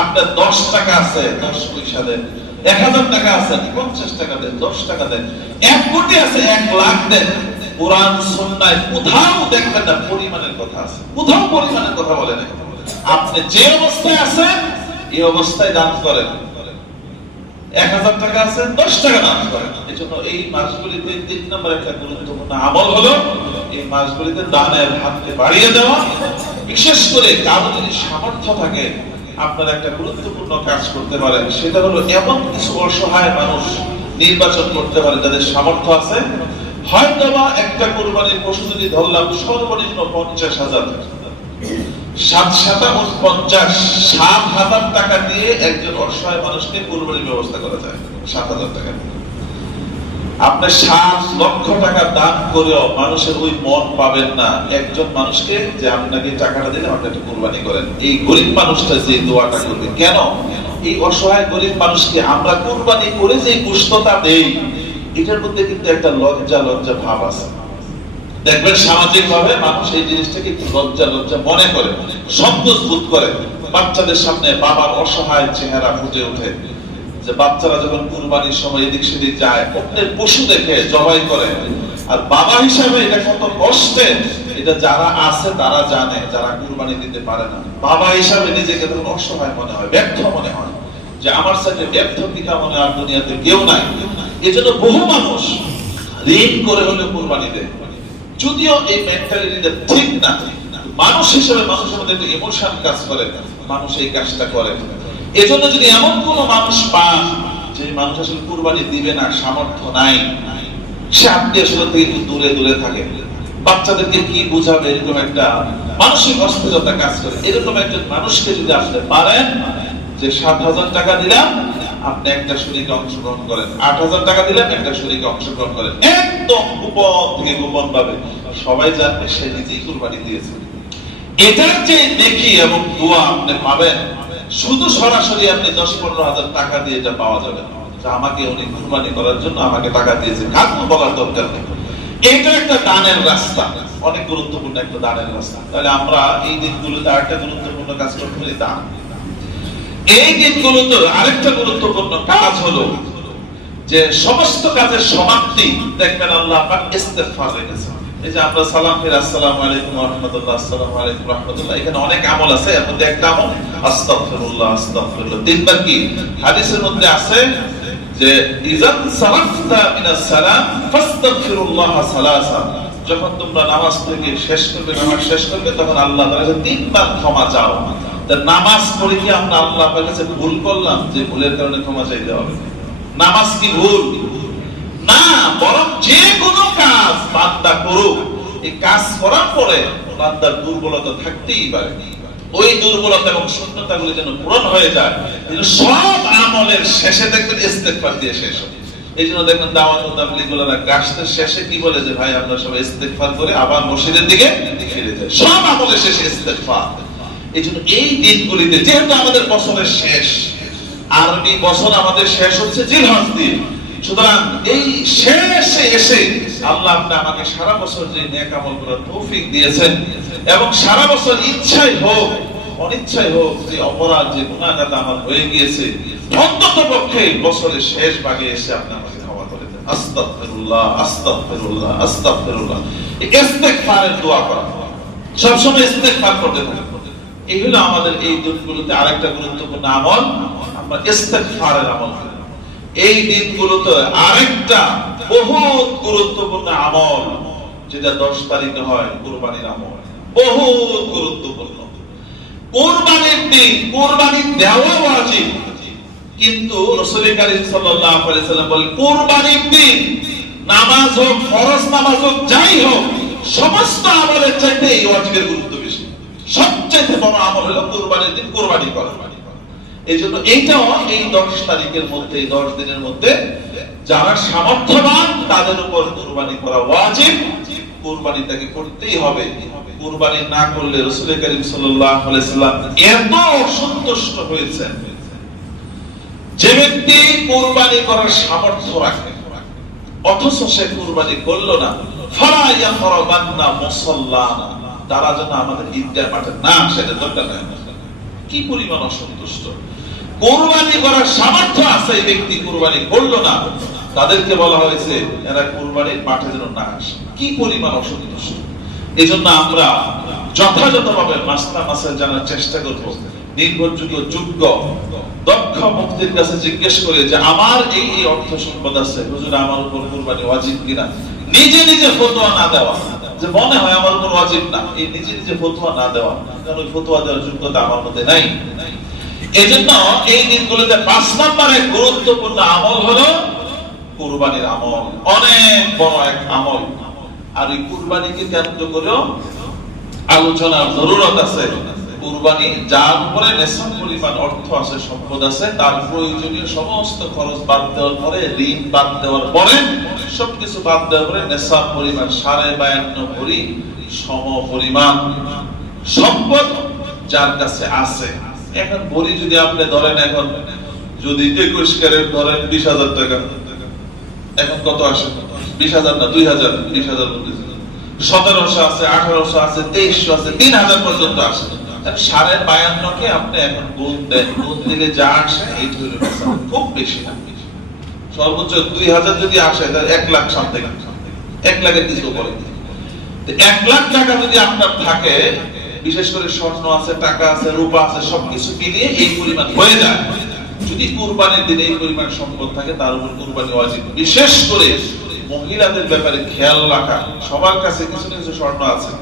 আপনার দশ টাকা আছে, দশ পয়সা দেন। এক হাজার টাকা আছে, পঞ্চাশ টাকা দেন, দশ টাকা দেন। এক কোটি আছে, এক লাখ দেন। কোরআন সন্ন্যায় কোথাও দেখবেন না পরিমাণের কথা আছে। কোথাও পরিমাণের কথা বলে না আপনি যে অবস্থায় আছেন, এই অবস্থায় দান করেন। এক হাজার টাকা আছে, দশ টাকা দান করেন। এই জন্য এই মাসগুলিতে তিন নম্বর একটা গুরুত্বপূর্ণ আমল হলো, এই মাসগুলিতে দানের হাতকে বাড়িয়ে দেওয়া। বিশেষ করে কারও যদি সামর্থ্য থাকে আপনারা একটা গুরুত্বপূর্ণ কাজ করতে পারেন। সেটা হলো এমন কিছু অসহায় মানুষ নির্বাচন করতে পারে যাদের সামর্থ্য আছে। হয়তো বা একটা কোরবানির পশু যদি ধরলাম, সর্বনিম্ন পঞ্চাশ হাজার। সাত সাতান্ন পঞ্চাশ, সাত হাজার টাকা দিয়ে একজন অসহায় মানুষকে কোরবানির ব্যবস্থা করা যায়। সাত হাজার টাকা দিয়ে। আপনি সাত লক্ষ টাকা দান করেও মানুষের ওই মন পাবেন না। একজন মানুষকে যে আপনাকে টাকাটা দিলে আপনি একটা কোরবানি করেন। এই গরিব মানুষটা যে দোয়াটা করবে, কেন? এই অসহায় গরিব মানুষকে আমরা কোরবানি করে যে পুষ্টতা দেই, এটার মধ্যে কিন্তু একটা লজ্জা লজ্জা ভাব আছে। দেখবেন সামাজিক ভাবে মানুষ এই জিনিসটাকে একটু লজ্জা লজ্জা মনে করে, সন্তোষ বোধ করে। বাচ্চাদের সামনে বাবার অসহায় চেহারা ফুটে ওঠে। যে বাচ্চারা যখন কুরবানির সময় এদিক সেদিক যায় অন্যের পশু দেখে জবাই করে। আর বাবা হিসাবে এটা কত কষ্টে। এটা যারা আছে, তারা জানে, যারা কুরবানি দিতে পারে না। বাবা হিসাবে নিজেকে তখন অসহায় মনে হয়, ব্যর্থ মনে হয়। যে আমার সাথে ব্যর্থ টিকা মনে আর দুনিয়াতে কেউ নাই? এজন্য বহু মানুষ ঋণ করে হলে কুরবানি দেয়। যদিও এই মেন্টালিটিটা ঠিক না। মানুষ হিসেবে মানুষের মধ্যে একটা ইমোশন কাজ করে। মানুষ এই কাজটা করে। এজন্য যদি এমন কোন মানুষ পান, যে মানুষ আসলে কুরবানি দিবে না, সামর্থ্য নাই, সে আত্মীয় স্বজন থেকে একটু দূরে দূরে থাকে বাচ্চাদেরকে কি বুঝাবে? এরকম একটা মানসিক অস্থিরতা কাজ করে। এরকম একজন মানুষকে যদি আসতে পারেন, যে সাত হাজার টাকা দিলাম, আপনি একটা শরীরে অংশগ্রহণ করেন। আট হাজার টাকা দিলাম, একটা শরীরে অংশগ্রহণ করেন। একদম গোপন থেকে গোপন ভাবে সবাই জানবে সে নিজেই কুরবানি দিয়েছে। এটার যে দেখি এবং দোয়া আপনি পাবেন? শুধু সরাসরি আপনি দশ পনেরো হাজার টাকা দিয়ে এটা পাওয়া যাবে আমাকে উনি কুরবানি করার জন্য আমাকে টাকা দিয়েছে। কাউকে বলার দরকার নেই। এটা একটা দানের রাস্তা। অনেক গুরুত্বপূর্ণ একটা দানের রাস্তা। তাহলে আমরা এই দিনগুলোতে আরেকটা গুরুত্বপূর্ণ কাজ করতে দান এই দিনগুলোতে আরেকটা গুরুত্বপূর্ণ কাজ হলো যে সমস্ত কাজের সমাপ্তি দেখবেন আল্লাহ পাক ইস্তেগফার রেখেছেন। এই যে আমরা সালাম আসসালামু আলাইকুম রাহমাতুল্লাহ আসসালামু আলাইকুম রাহমাতুল্লাহ এখানে অনেক আমল আছে এর মধ্যে একটা আমল আস্তাগফিরুল্লাহ আস্তাগফিরুল্লাহ। তিনবার কি? হাদিসের মধ্যে আছে যে, ইজান সালাফতা মিনাস সালাম, ফাস্তাগফিরুল্লাহ সালাসা। যখন তোমরা নামাজ থেকে শেষ করবে, নামাজ শেষ করবে, তখন আল্লাহ তাআলা তিনবার ক্ষমা চাও। নামাজ পড়ে কি আমরা আল্লাহ কাছে ভুল করলাম? যে ভুলের কারণে ক্ষমা চাইতে হবে। নামাজ কি ভুল? না, বরং যে কোনো কাজ বান্দা করুক। এই কাজ করার পরে বান্দার দুর্বলতা থাকতেই পারে। ওই দুর্বলতা এবং শূন্যতা গুলি যেন পূরণ হয়ে যায় কিন্তু সব আমলের শেষে দেখবেন ইস্তেগফার দিয়ে শেষ হবে। এই জন্য দেখবেন দাওয়াত তাবলিগুলোরা গাছটার শেষে কি বলে যে, ভাই, আমরা সব ইস্তেগফার করে আবার মসজিদের দিকে ফিরে যাই। সব আমলের শেষে ইস্তেগফার। এই জন্য এই দিনগুলিতে যেহেতু আমাদের বছরের শেষ, আরবি বছর আমাদের শেষ হচ্ছে জিলহজ দিন। সুতরাং এই শেষে এসে আল্লাহ আপনি আমাকে সারা বছর যে তৌফিক দিয়েছেন এবং সারা বছর ইচ্ছাই হোক, অনিচ্ছাই হোক, যে অপরাধ, যে আমার হয়ে গিয়েছে, অন্তত পক্ষে বছরের শেষ ভাগে এসে আপনি আমাকে ক্ষমা করে দেন। দোয়া করা। সবসময় করতে এই হলো আমাদের এই দিনগুলোতে আরেকটা গুরুত্বপূর্ণ আমল। আমরা আমল করি। এই দিনগুলোতে আরেকটা বহুত গুরুত্বপূর্ণ আমল, যেটা দশ তারিখে হয়, কুরবানির আমল। বহুত গুরুত্বপূর্ণ। দিন কিন্তু রাসূল কারীম সাল্লাল্লাহু আলাইহি সাল্লাম বলেন, কুরবানির দিন নামাজ হোক, ফরজ নামাজ হোক, যাই হোক, সমস্ত আমলের চাইতে এই ওয়াজিবের গুরুত্ব বেশি। সবচেয়ে বড় আমল হলো কুরবানির দিন, কুরবানি করা। এই জন্য এইটাও এই দশ তারিখের মধ্যে দশ দিনের মধ্যে যারা সামর্থ্যবান, তাদের উপর কুরবানি করা ওয়াজিব। কুরবানি তাকে করতেই হবে। কুরবানি না করলে রসুল করিম সাল্লাম এত অসন্তুষ্ট হয়েছেন। যে ব্যক্তি কুরবানি করার সামর্থ্য রাখে, অথচ সে কুরবানি করল না। ফালা ইয়াকরাবান্না মুসাল্লানা। তারা যেন আমাদের ঈদগাহ মাঠে না সেটা দরকার নেই। কি পরিমাণ অসন্তুষ্ট? কোরবানি করার সামর্থ্য আছে এই ব্যক্তি কোরবানি করল না। তাদেরকে বলা হয়েছে, এরা কোরবানির মাঠে যেন না আসে। কি পরিমাণ অসন্তুষ্ট। এই জন্য আমরা যথাযথভাবে মাসলা মাসাল জানার চেষ্টা করব। নির্ভরযোগ্য, যোগ্য, দক্ষ মুক্তির কাছে জিজ্ঞেস করে যে, আমার এই এই অর্থ সম্পদ আছে, হুজুর, আমার উপর কোরবানি ওয়াজিব কিনা? নিজে নিজে ফতোয়া না দেওয়া। যে মনে হয় আমার উপর ওয়াজিব না, এই নিজে নিজে ফতোয়া না দেওয়া। কারণ ফতোয়া দেওয়ার যোগ্যতা আমার মধ্যে নাই। এজন্য এই দিনগুলোতে পাঁচ নম্বরে গুরুত্বপূর্ণ আমল হলো কুরবানির আমল। অনেক বড় এক আমল। আর এই কুরবানিকে কেন্দ্র করেও আলোচনার জরুরত আছে। কুরবানি যার উপরে নেশন পরিমাণ অর্থ আছে, সম্পদ আছে, তার প্রয়োজনীয় সমস্ত খরচ বাদ দেওয়ার পরে, ঋণ বাদ দেওয়ার পরে, সবকিছু বাদ দেওয়ার পরে নেশার পরিমাণ সাড়ে বায়ান্ন ভরি সম পরিমাণ সম্পদ যার কাছে আছে। এখন ভরি যদি আপনি ধরেন এখন, যদি একুশ ক্যারেট ধরেন বিশ হাজার টাকা, এখন কত আসে? বিশ হাজার না, দুই হাজার, বিশ হাজার সতেরোশো আছে, আঠারোশো আছে, তেইশশো আছে, তিন হাজার পর্যন্ত আসে। সাড়ে বায়ান্নকে আপনি এখন গুণ দেন। গুণ দিলে যা আসে, এই ধরে খুব বেশি না। সর্বোচ্চ দুই হাজার যদি আসে, তাহলে এক লাখ সামথিং এক লাখের কিছু এক লাখ টাকা যদি আপনার থাকে বিশেষ করে স্বর্ণ আছে, টাকা আছে, রূপা আছে, সবকিছু মিলিয়ে এই পরিমাণ হয়ে যায়। যদি কুরবানির দিনে এই পরিমাণ সম্পদ থাকে, তার উপর কুরবানি ওয়াজিব বিশেষ করে মহিলাদের ব্যাপারে খেয়াল রাখা। সবার কাছে কিছু না কিছু স্বর্ণ আছে।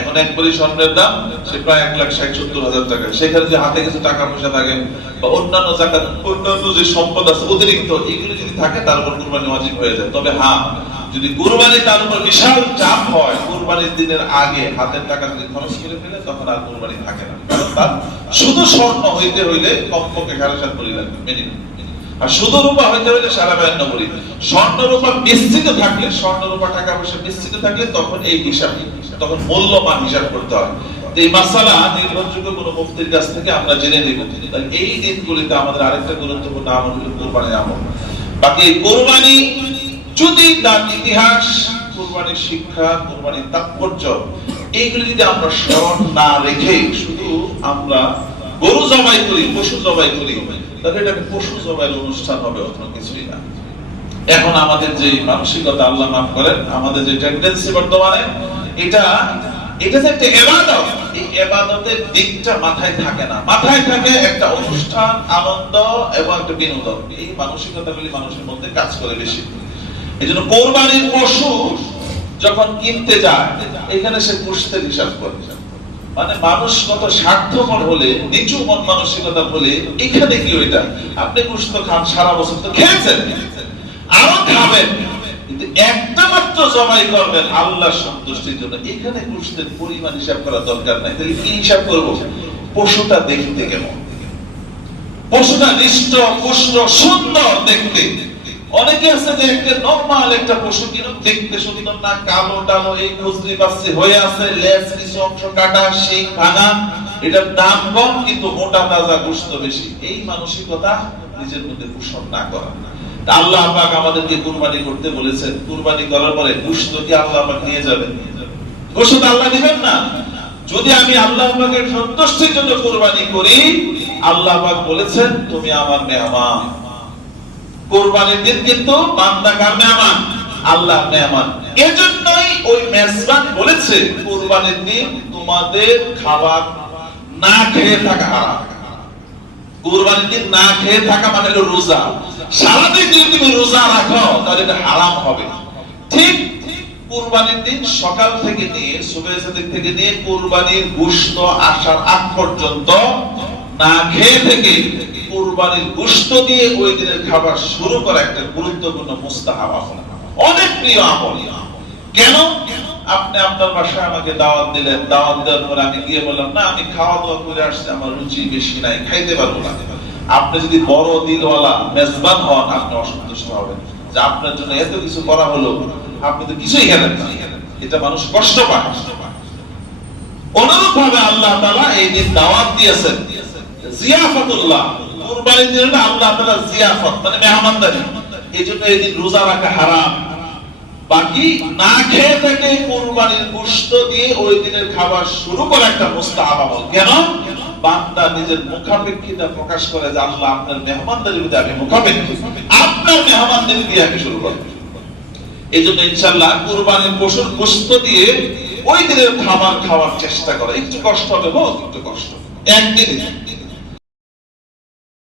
এখন এক ভরি স্বর্ণের দাম, সে প্রায় এক লাখ ষাট, সত্তর হাজার টাকা। সেখানে যে হাতে কিছু টাকা পয়সা থাকে বা অন্যান্য জাকাত, অন্যান্য যে সম্পদ আছে অতিরিক্ত, এগুলো যদি থাকে, তার উপর কুরবানি ওয়াজিব হয়ে যায়। তবে হ্যাঁ যদি কুরবানি তার উপর বিশাল চাপ হয়, কুরবানির দিনের আগে হাতের টাকা যদি খরচ করে ফেলে, তখন আর কুরবানি থাকে না। কারণ শুধু স্বর্ণ হইতে হইলে কমপক্ষে সাড়ে সাত লাগবে মিনিমাম আর শুধু রূপা হইতে হইলে সাড়ে বায়ান্ন স্বর্ণ রূপা থাকলে স্বর্ণ রূপা টাকা পয়সা থাকলে তখন এই হিসাব তখন মূল্যমান হিসাব করতে হয়। এই মাসালা নির্ভরযোগ্য কাছ থেকে আমরা জেনে নিব। এই দিনগুলিতে আমাদের আরেকটা গুরুত্বপূর্ণ আমল হলো আমল। বাকি কোরবানি যদি তার ইতিহাস, কোরবানির শিক্ষা, কোরবানির তাৎপর্য, এইগুলি যদি আমরা স্মরণ না রেখে শুধু আমরা গরু জবাই করি, পশু জবাই করি, তাহলে পশু জবাইয়ের অনুষ্ঠান হবে অথবা কিছুই না। এখন আমাদের যে মানসিকতা আল্লাহ মাফ করেন, আমাদের যে টেন্ডেন্সি বর্তমানে, এটা এটা যে একটা এবাদত, এই এবাদতের দিকটা মাথায় থাকে না। মাথায় থাকে একটা অনুষ্ঠান, আনন্দ এবং একটা বিনোদন। এই মানসিকতাগুলি মানুষের মধ্যে কাজ করে বেশি। কোরবানির পশু যখন কিনতে যায়, এখানে সে হিসাব করে। মানে মানুষ কত স্বার্থপর হলে, নিচু মন মানসিকতা এখানে কি ওইটা? আপনি গোস্ত খান, সারা বছর তো খেয়েছেন। আরও খাবেন। কিন্তু একটা মাত্র জমাই করবেন আল্লাহ সন্তুষ্টির জন্য। এখানে গোস্তের পরিমাণ হিসাব করা দরকার নাই। তাহলে কি হিসাব করব? পশুটা দেখতে কেমন? পশুটা নিষ্ঠ, পুষ্ট, সুন্দর দেখতে। অনেকে আছে একটা নরমাল একটা পশু কিন্তু দেখতে সুন্দর না, কালো টালো, এই খুজরি বাসি হয়ে আছে, লেজ, কিছু অংশ কাটা সেই ভাঙা, এটার দাম কম, কিন্তু মোটা তাজা গোস্ত বেশি। এই মানসিকতা নিজের মধ্যে পোষণ না করা। আল্লাহ পাক আমাদেরকে কুরবানি করতে বলেছেন। কুরবানি করার পরে গোস্ত কি আল্লাহ পাক নিয়ে যাবেন গোস্ত আল্লাহ দিবেন না। যদি আমি আল্লাহ পাকের সন্তুষ্টির জন্য কুরবানি করি, আল্লাহ পাক বলেছেন, তুমি আমার মেহমান। কোরবানির দিন কিন্তু বান্দা কার মেহমান আল্লাহ মেহমান এজন্যই ওই মেজবান বলেছে, কোরবানির দিন তোমাদের খাবার না খেয়ে থাকা হারাম। কোরবানির দিন না খেয়ে থাকা মানে হলো রোজা। সারাদিন যদি তুমি রোজা রাখো, তাহলে এটা হারাম হবে। ঠিক কোরবানির দিন সকাল থেকে নিয়ে, সুবেহ সাদিক থেকে নিয়ে কুরবানির গোশত আসার আগ পর্যন্ত না খেয়ে থেকে কুরবানির গোশত দিয়ে ওই দিনের খাবার শুরু করা একটা গুরুত্বপূর্ণ মুস্তাহাব আমল অনেক প্রিয় আমল। কেন? আপনি আপনার বাসায় আমাকে দাওয়াত দিলেন, দাওয়াত দেওয়ার পরে আমি গিয়ে বললাম, না, আমি খাওয়া দাওয়া করে আসছি, আমার রুচি বেশি নাই, খাইতে পারব না। আপনি যদি বড় দিলওয়ালা, মেজবান হন, আপনি অসন্তুষ্ট হবেন। যে আপনার জন্য এত কিছু করা হলো, আপনি তো কিছুই গেলেন না। এটা মানুষ কষ্ট পায়। অনুরূপ ভাবে আল্লাহ তাআলা এই দিন দাওয়াত দিয়েছেন, জিয়াফাতুল্লাহ। দিন হলো আল্লাহ তাআলা জিয়াফত মানে মেহমানদারি। এই রোজা রাখা হারাম। বাকি না খেয়ে থেকে কুরবানির গোশত দিয়ে ওই দিনের খাবার শুরু করা একটা মুস্তাহাব। কেন? বান্দা নিজের মুখাপেক্ষিতা প্রকাশ করে যে আল্লাহ আপনার মেহমানদারি দিয়ে আমি আপনার মেহমানদারি দিয়ে আমি শুরু করব। এই জন্য ইনশাল্লাহ কুরবানির পশুর গোস্ত দিয়ে ওই দিনের খাবার খাওয়ার চেষ্টা করে। একটু কষ্ট হবে একটু কষ্ট। একদিন